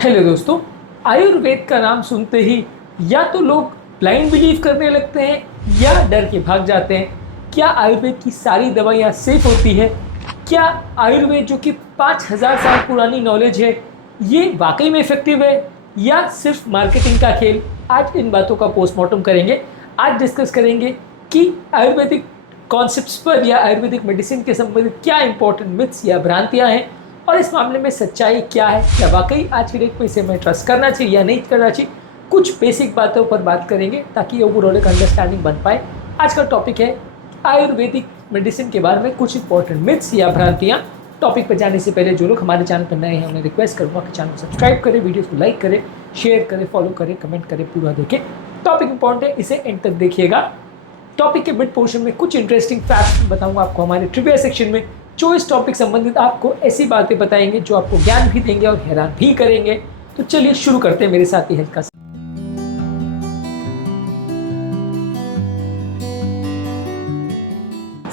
Hello दोस्तों। आयुर्वेद का नाम सुनते ही या तो लोग ब्लाइंड बिलीव करने लगते हैं या डर के भाग जाते हैं। क्या आयुर्वेद की सारी दवाइयाँ सेफ होती है? क्या आयुर्वेद जो कि 5000 साल पुरानी नॉलेज है ये वाकई में इफेक्टिव है या सिर्फ मार्केटिंग का खेल? आज इन बातों का पोस्टमार्टम करेंगे। आज डिस्कस करेंगे कि आयुर्वेदिक कॉन्सेप्ट्स पर या आयुर्वेदिक मेडिसिन के संबंधित क्या इंपॉर्टेंट मिथ्स या भ्रांतियाँ हैं और इस मामले में सच्चाई क्या है। क्या वाकई आज की डेट में इसे मैं ट्रस्ट करना चाहिए या नहीं करना चाहिए? कुछ बेसिक बातों पर बात करेंगे ताकि ओवरऑल एक अंडरस्टैंडिंग बन पाए। आज का टॉपिक है आयुर्वेदिक मेडिसिन के बारे में कुछ इंपॉर्टेंट मिथ्स या भ्रांतियाँ। टॉपिक पर जाने से पहले जो लोग हमारे चैनल पर नए हैं उन्हें रिक्वेस्ट करूँगा कि चैनल को सब्सक्राइब करें, वीडियोस को लाइक करें, शेयर करें, फॉलो करें, कमेंट करें, पूरा देखें। टॉपिक इंपॉर्टेंट है, इसे एंड तक देखिएगा। टॉपिक के मिड पोर्शन में कुछ इंटरेस्टिंग फैक्ट्स बताऊंगा आपको हमारे ट्रिविया सेक्शन में, जो इस टॉपिक संबंधित आपको ऐसी बातें बताएंगे जो आपको ज्ञान भी देंगे और हैरान भी करेंगे। तो चलिए शुरू करते हैं मेरे साथ ही हल्का सा।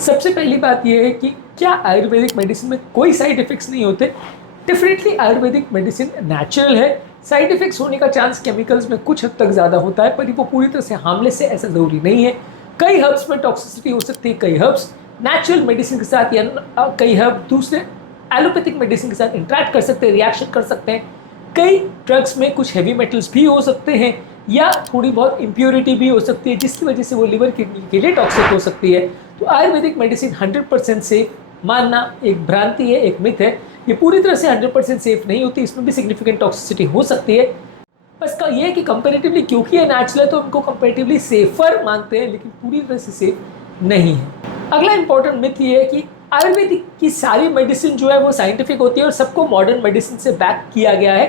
सबसे पहली बात यह है कि क्या आयुर्वेदिक मेडिसिन में कोई साइड इफेक्ट्स नहीं होते? डेफिनेटली आयुर्वेदिक मेडिसिन नेचुरल है। साइड इफेक्ट्स होने का चांस केमिकल्स में कुछ हद तक ज़्यादा होता है, पर वो पूरी तरह से हार्मलेस है ऐसा ज़रूरी नहीं है। कई हर्ब्स में टॉक्सिसिटी हो सकती है, कई हर्ब्स नेचुरल मेडिसिन के साथ या कई हर्ब दूसरे एलोपैथिक मेडिसिन के साथ इंटरेक्ट कर सकते हैं, रिएक्शन कर सकते हैं। कई ड्रग्स में कुछ हैवी मेटल्स भी हो सकते हैं या थोड़ी बहुत इम्प्योरिटी भी हो सकती है, जिसकी वजह से वो लिवर किडनी के लिए टॉक्सिक हो सकती है। तो आयुर्वेदिक मेडिसिन 100% सेफ मानना एक भ्रांति है, एक मिथ है। ये पूरी तरह से 100% सेफ नहीं होती, इसमें भी सिग्निफिकेंट टॉक्सिसिटी हो सकती है। बस का ये है कि कंपेरेटिवली क्योंकि ये नेचुरल है तो उनको कंपेरेटिवली सेफर मानते हैं, लेकिन पूरी तरह से सेफ नहीं है। अगला इंपॉर्टेंट मिथ ये है कि आयुर्वेदिक की सारी मेडिसिन जो है वो साइंटिफिक होती है और सबको मॉडर्न मेडिसिन से बैक किया गया है।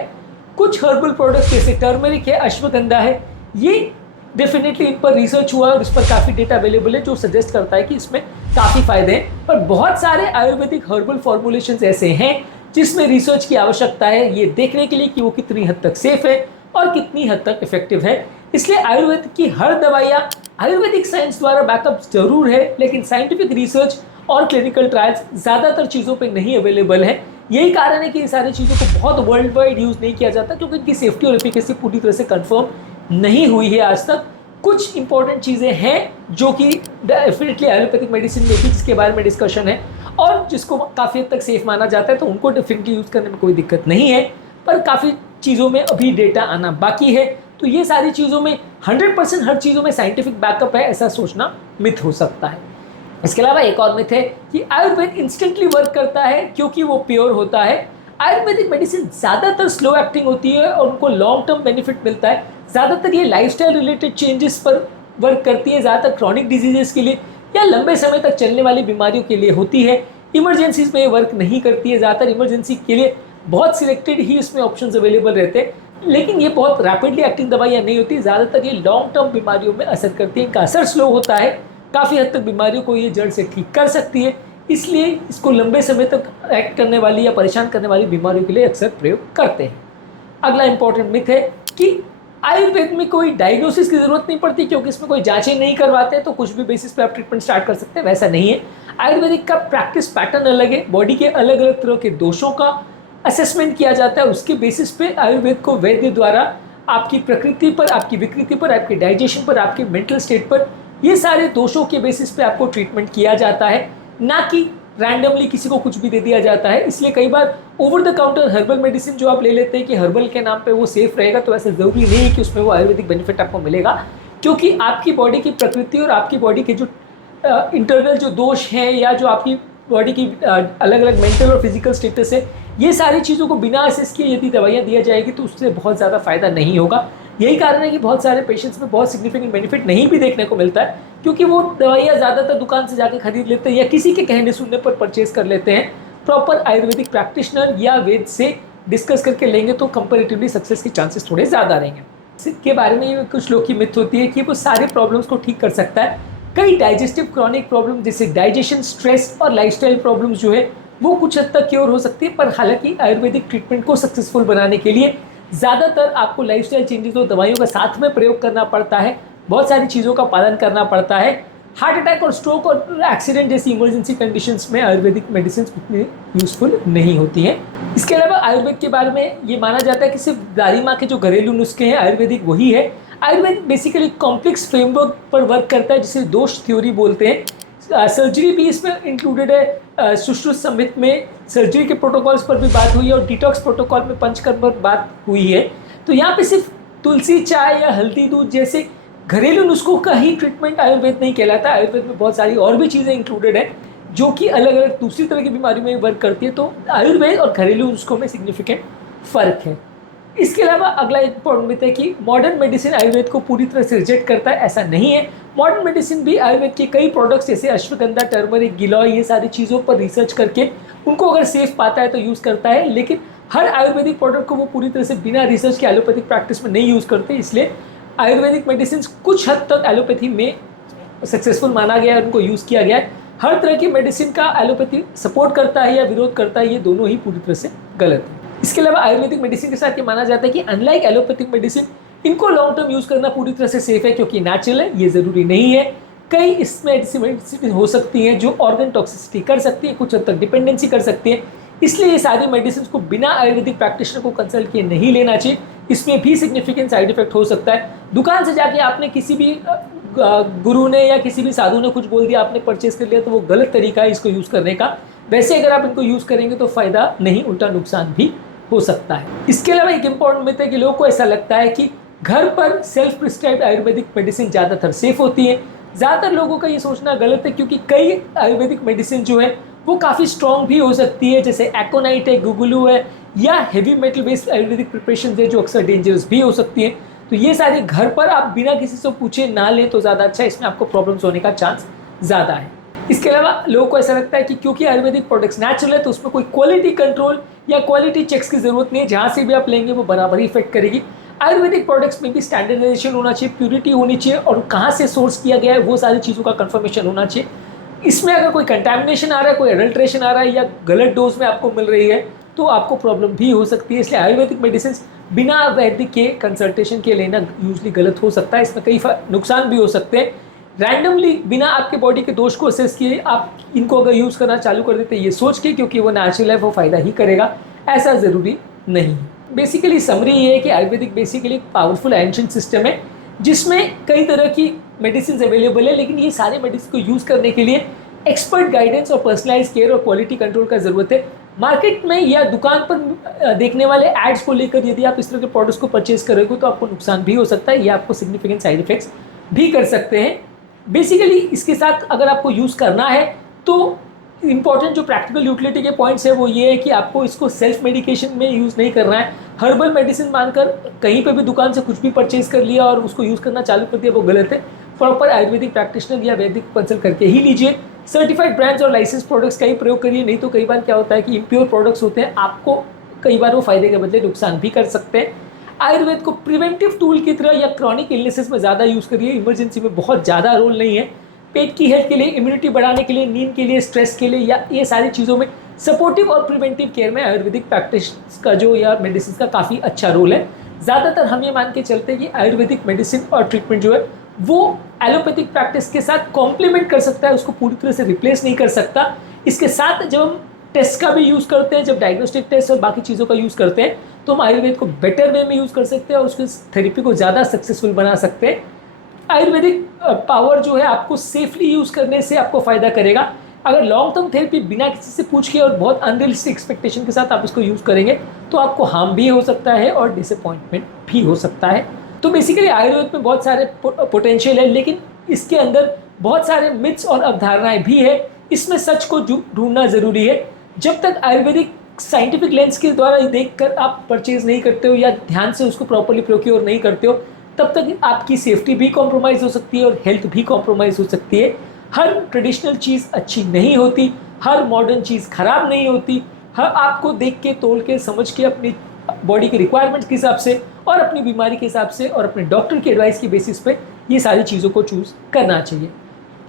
कुछ हर्बल प्रोडक्ट्स जैसे टर्मरिक है, अश्वगंधा है, ये डेफिनेटली इन पर रिसर्च हुआ और इस पर काफ़ी डेटा अवेलेबल है जो सजेस्ट करता है कि इसमें काफ़ी फायदे हैं। पर बहुत सारे आयुर्वेदिक हर्बल फॉर्मुलेशंस ऐसे हैं जिसमें रिसर्च की आवश्यकता है ये देखने के लिए कि वो कितनी हद तक सेफ है और कितनी हद तक इफेक्टिव है। इसलिए आयुर्वेद की हर दवाइयाँ आयुर्वेदिक साइंस द्वारा बैकअप जरूर है, लेकिन साइंटिफिक रिसर्च और क्लिनिकल ट्रायल्स ज़्यादातर चीज़ों पे नहीं अवेलेबल है। यही कारण है कि इन सारी चीज़ों को बहुत वर्ल्ड वाइड यूज़ नहीं किया जाता, क्योंकि इनकी सेफ्टी और एफिकेसी पूरी तरह से कंफर्म नहीं हुई है आज तक। कुछ इंपॉर्टेंट चीज़ें हैं जो कि डेफिनेटली एलोपैथिक मेडिसिन में भी जिसके बारे में डिस्कशन है और जिसको काफ़ी हद तक सेफ माना जाता है, तो उनको डेफिनेटली यूज़ करने में कोई दिक्कत नहीं है। पर काफ़ी चीज़ों में अभी डेटा आना बाकी है। तो ये सारी चीज़ों में 100% हर चीज़ों में साइंटिफिक बैकअप है ऐसा सोचना मिथ हो सकता है। इसके अलावा एक और मिथ है कि आयुर्वेद इंस्टेंटली वर्क करता है क्योंकि वो प्योर होता है। आयुर्वेदिक मेडिसिन ज़्यादातर स्लो एक्टिंग होती है और उनको लॉन्ग टर्म बेनिफिट मिलता है। ज़्यादातर ये लाइफस्टाइल रिलेटेड चेंजेस पर वर्क करती है, ज़्यादातर क्रॉनिक डिजीजेस के लिए या लंबे समय तक चलने वाली बीमारियों के लिए होती है। इमरजेंसीज में ये वर्क नहीं करती है, ज़्यादातर इमरजेंसी के लिए बहुत सिलेक्टेड ही इसमें ऑप्शंस अवेलेबल रहते हैं, लेकिन ये बहुत रैपिडली एक्टिंग दवाइयाँ नहीं होती। ज़्यादातर ये लॉन्ग टर्म बीमारियों में असर करती है, इनका असर स्लो होता है, काफ़ी हद तक बीमारियों को ये जड़ से ठीक कर सकती है। इसलिए इसको लंबे समय तक एक्ट करने वाली या परेशान करने वाली बीमारियों के लिए अक्सर प्रयोग करते हैं। अगला इंपॉर्टेंट मिथ है कि आयुर्वेद में कोई डायग्नोसिस की ज़रूरत नहीं पड़ती क्योंकि इसमें कोई जांचें नहीं करवाते, तो कुछ भी बेसिस पे आप ट्रीटमेंट स्टार्ट कर सकते हैं। वैसा नहीं है। आयुर्वेदिक का प्रैक्टिस पैटर्न अलग है, बॉडी के अलग अलग तरह के दोषों का असेसमेंट किया जाता है, उसके बेसिस पे आयुर्वेद को वैद्य द्वारा आपकी प्रकृति पर, आपकी विकृति पर, आपके डाइजेशन पर, आपके मेंटल स्टेट पर, ये सारे दोषों के बेसिस पे आपको ट्रीटमेंट किया जाता है, ना कि रैंडमली किसी को कुछ भी दे दिया जाता है। इसलिए कई बार over the counter herbal medicine जो आप ले लेते हैं कि हर्बल के नाम पे वो सेफ रहेगा, तो ऐसा ज़रूरी नहीं है कि उसमें वो आयुर्वेदिक बेनिफिट आपको मिलेगा, क्योंकि आपकी बॉडी की प्रकृति और आपकी बॉडी के जो इंटरनल जो दोष हैं या जो आपकी बॉडी की अलग अलग मेंटल और फिजिकल स्टेटस है, ये सारी चीज़ों को बिना असेस किए यदि दवाइयाँ दिया जाएगी तो उससे बहुत ज़्यादा फायदा नहीं होगा। यही कारण है कि बहुत सारे पेशेंट्स में बहुत सिग्निफिकेंट बेनिफिट नहीं भी देखने को मिलता है, क्योंकि वो दवाइयाँ ज़्यादातर दुकान से जाकर खरीद लेते हैं या किसी के कहने सुनने पर परचेज कर लेते हैं। प्रॉपर आयुर्वेदिक प्रैक्टिशनर या वेद से डिस्कस करके लेंगे तो कंपैरेटिवली सक्सेस के चांसेस थोड़े ज़्यादा रहेंगे। इसके बारे में कुछ लोग की मिथ होती है कि वो सारे प्रॉब्लम्स को ठीक कर सकता है। कई डाइजेस्टिव क्रॉनिक प्रॉब्लम जैसे डाइजेशन, स्ट्रेस और लाइफस्टाइल प्रॉब्लम्स जो है वो कुछ हद तक क्योर हो सकती है, पर हालांकि आयुर्वेदिक ट्रीटमेंट को सक्सेसफुल बनाने के लिए ज़्यादातर आपको लाइफस्टाइल चेंजेस और दवाइयों का साथ में प्रयोग करना पड़ता है, बहुत सारी चीज़ों का पालन करना पड़ता है। हार्ट अटैक और स्ट्रोक और एक्सीडेंट जैसी इमरजेंसी कंडीशंस में आयुर्वेदिक मेडिसिन उतनी यूजफुल नहीं होती हैं। इसके अलावा आयुर्वेद के बारे में ये माना जाता है कि सिर्फ दादी माँ के जो घरेलू नुस्खे हैं आयुर्वेदिक वही है। आयुर्वेद बेसिकली कॉम्प्लेक्स फ्रेमवर्क पर वर्क करता है जिसे दोष थ्योरी बोलते हैं। सर्जरी भी इसमें इंक्लूडेड है। सुश्रुत संहित में सर्जरी के प्रोटोकॉल्स पर भी बात हुई है और डिटॉक्स प्रोटोकॉल में पंचकर्म पर बात हुई है। तो यहाँ पे सिर्फ तुलसी चाय या हल्दी दूध जैसे घरेलू नुस्खों का ही ट्रीटमेंट आयुर्वेद नहीं कहलाता। आयुर्वेद में बहुत सारी और भी चीज़ें इंक्लूडेड है जो कि अलग अलग दूसरी तरह की बीमारी में वर्क करती है। तो आयुर्वेद और घरेलू नुस्खों में सिग्निफिकेंट फ़र्क है। इसके अलावा अगला एक पॉइंट मिथ है कि मॉडर्न मेडिसिन आयुर्वेद को पूरी तरह से रिजेक्ट करता है। ऐसा नहीं है। मॉडर्न मेडिसिन भी आयुर्वेद के कई प्रोडक्ट्स जैसे अश्वगंधा, टर्मरिक, गिलॉय ये सारी चीज़ों पर रिसर्च करके उनको अगर सेफ पाता है तो यूज़ करता है। लेकिन हर आयुर्वेदिक प्रोडक्ट को वो पूरी तरह से बिना रिसर्च के एलोपैथिक प्रैक्टिस में नहीं यूज़ करते। इसलिए आयुर्वेदिक मेडिसिन कुछ हद तक एलोपैथी में सक्सेसफुल माना गया है, उनको यूज़ किया गया है। हर तरह की मेडिसिन का एलोपैथी सपोर्ट करता है या विरोध करता है, ये दोनों ही पूरी तरह से गलत है। इसके अलावा आयुर्वेदिक मेडिसिन के साथ ये माना जाता है कि अनलाइक एलोपैथिक मेडिसिन इनको लॉन्ग टर्म यूज़ करना पूरी तरह से सेफ है क्योंकि नेचुरल है। ये ज़रूरी नहीं है। कई इसमें ऐसी मेडिसिन हो सकती हैं जो ऑर्गन टॉक्सिसिटी कर सकती है, कुछ हद तक डिपेंडेंसी कर सकती है। इसलिए ये सारी मेडिसिन को बिना आयुर्वेदिक प्रैक्टिशनर को कंसल्ट किए नहीं लेना चाहिए। इसमें भी सिग्निफिकेंट साइड इफेक्ट हो सकता है। दुकान से जाके आपने किसी भी गुरु ने या किसी भी साधु ने कुछ बोल दिया, आपने परचेज कर लिया, तो वो गलत तरीका है इसको यूज़ करने का। वैसे अगर आप इनको यूज़ करेंगे तो फ़ायदा नहीं, उल्टा नुकसान भी हो सकता है। इसके अलावा एक इम्पॉर्टेंट मिथ है कि लोगों को ऐसा लगता है कि घर पर सेल्फ प्रिस्क्राइब्ड आयुर्वेदिक मेडिसिन ज़्यादातर सेफ होती है। ज़्यादातर लोगों का ये सोचना गलत है क्योंकि कई आयुर्वेदिक मेडिसिन जो है वो काफ़ी स्ट्रॉन्ग भी हो सकती है, जैसे एकोनाइट है, गुगुलू है या heavy metal based Ayurvedic preparation है जो अक्सर डेंजरस भी हो सकती है। तो ये सारे घर पर आप बिना किसी से पूछे ना लें तो ज़्यादा अच्छा है। इसमें आपको प्रॉब्लम्स होने का चांस ज़्यादा है। इसके अलावा लोगों को ऐसा लगता है कि क्योंकि आयुर्वेदिक प्रोडक्ट्स नेचुरल है तो उसमें कोई क्वालिटी कंट्रोल या क्वालिटी चेक्स की ज़रूरत नहीं है। जहाँ से भी आप लेंगे वो बराबर ही इफेक्ट करेगी। आयुर्वेदिक प्रोडक्ट्स में भी स्टैंडर्डाइजेशन होना चाहिए, प्यूरिटी होनी चाहिए और कहाँ से सोर्स किया गया है वो सारी चीज़ों का कंफर्मेशन होना चाहिए। इसमें अगर कोई कंटैमिनेशन आ रहा है, कोई एडल्ट्रेशन आ रहा है या गलत डोज में आपको मिल रही है तो आपको प्रॉब्लम भी हो सकती है। इसलिए आयुर्वेदिक मेडिसिन बिना वैद्य के कंसल्टेशन के लेना यूजली गलत हो सकता है। इसमें कई नुकसान भी हो सकते हैं। रैंडमली बिना आपके बॉडी के दोष को असेस किए आप इनको अगर यूज़ करना चालू कर देते ये सोच के क्योंकि वो नेचुरल है वो फ़ायदा ही करेगा, ऐसा ज़रूरी नहीं। बेसिकली समरी ये है कि Ayurvedic basically powerful ancient system है जिसमें कई तरह की मेडिसिन अवेलेबल है। लेकिन ये सारे मेडिसिन को यूज़ करने के लिए एक्सपर्ट गाइडेंस और पर्सनलाइज केयर और क्वालिटी कंट्रोल का ज़रूरत है। मार्केट में या दुकान पर देखने वाले एड्स को लेकर यदि आप इस तरह के प्रोडक्ट्स को परचेज करोगे तो आपको नुकसान भी हो सकता है या आपको सिग्निफिकेंट साइड इफेक्ट्स भी कर सकते हैं। बेसिकली इसके साथ अगर आपको यूज़ करना है तो इंपॉर्टेंट जो प्रैक्टिकल यूटिलिटी के पॉइंट्स है वो ये है कि आपको इसको सेल्फ मेडिकेशन में यूज़ नहीं करना है। हर्बल मेडिसिन मानकर कहीं पे भी दुकान से कुछ भी परचेज कर लिया और उसको यूज़ करना चालू कर दिया वो गलत है। प्रॉपर आयुर्वेदिक प्रैक्टिशनर या वैदिक कंसल्ट करके ही लीजिए। सर्टिफाइड ब्रांड्स और लाइसेंस प्रोडक्ट्स का ही प्रयोग करिए, नहीं तो कई बार क्या होता है कि इम्प्योर प्रोडक्ट्स होते हैं, आपको कई बार वो फायदे के बदले नुकसान भी कर सकते हैं। आयुर्वेद को प्रिवेंटिव टूल की तरह या क्रॉनिक इलनेसेस में ज़्यादा यूज़ करिए, इमरजेंसी में बहुत ज़्यादा रोल नहीं है। पेट की हेल्थ के लिए, इम्यूनिटी बढ़ाने के लिए, नींद के लिए, स्ट्रेस के लिए या ये सारी चीज़ों में सपोर्टिव और प्रिवेंटिव केयर में आयुर्वेदिक प्रैक्टिस का जो या मेडिसिन का काफ़ी अच्छा रोल है। ज़्यादातर हम ये मान के चलते हैं कि आयुर्वेदिक मेडिसिन और ट्रीटमेंट जो है वो एलोपैथिक प्रैक्टिस के साथ कॉम्प्लीमेंट कर सकता है, उसको पूरी तरह से रिप्लेस नहीं कर सकता। इसके साथ जब हम टेस्ट का भी यूज़ करते हैं, जब डायग्नोस्टिक टेस्ट और बाकी चीज़ों का यूज़ करते हैं तो हम आयुर्वेद को बेटर वे में यूज़ कर सकते हैं और उसके थेरेपी को ज़्यादा सक्सेसफुल बना सकते हैं। आयुर्वेदिक पावर जो है आपको सेफली यूज़ करने से आपको फ़ायदा करेगा। अगर लॉन्ग टर्म थेरेपी बिना किसी से पूछ के और बहुत अनरियलिस्टिक एक्सपेक्टेशन के साथ आप इसको यूज़ करेंगे तो आपको हार्म भी हो सकता है और डिसअपॉइंटमेंट भी हो सकता है। तो बेसिकली आयुर्वेद में बहुत सारे पोटेंशियल है लेकिन इसके अंदर बहुत सारे मिथ्स और अवधारणाएं भी है। इसमें सच को ढूंढना ज़रूरी है। जब तक आयुर्वेदिक साइंटिफिक लेंस के द्वारा देखकर आप परचेज नहीं करते हो या ध्यान से उसको प्रॉपर्ली प्रोक्योर नहीं करते हो तब तक आपकी सेफ्टी भी कॉम्प्रोमाइज़ हो सकती है और हेल्थ भी कॉम्प्रोमाइज़ हो सकती है। हर ट्रेडिशनल चीज़ अच्छी नहीं होती, हर मॉडर्न चीज़ ख़राब नहीं होती। हर आपको देख के, तोल के, समझ के, अपनी बॉडी के रिक्वायरमेंट्स के हिसाब से और अपनी बीमारी के हिसाब से और अपने डॉक्टर की एडवाइस की बेसिस पे ये सारी चीज़ों को चूज़ करना चाहिए।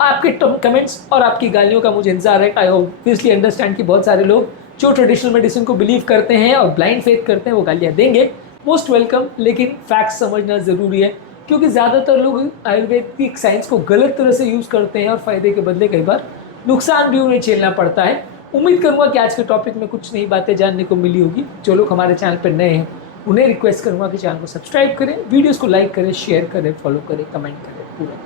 आपके कमेंट्स और आपकी गालियों का मुझे इंतजार है। आई ऑब्वियसली अंडरस्टैंड कि बहुत सारे लोग जो ट्रेडिशनल मेडिसिन को बिलीव करते हैं और ब्लाइंड फेथ करते हैं वो गालियाँ देंगे। मोस्ट वेलकम, लेकिन फैक्ट्स समझना ज़रूरी है क्योंकि ज़्यादातर लोग आयुर्वेदिक साइंस को गलत तरह से यूज़ करते हैं और फ़ायदे के बदले कई बार नुकसान भी उन्हें झेलना पड़ता है। उम्मीद करूँगा कि आज के टॉपिक में कुछ नई बातें जानने को मिली होगी। जो लोग हमारे चैनल पर नए हैं उन्हें रिक्वेस्ट करूँगा कि चैनल को सब्सक्राइब करें, वीडियोज़ को लाइक करें, शेयर करें, फॉलो करें, कमेंट करें पूरा।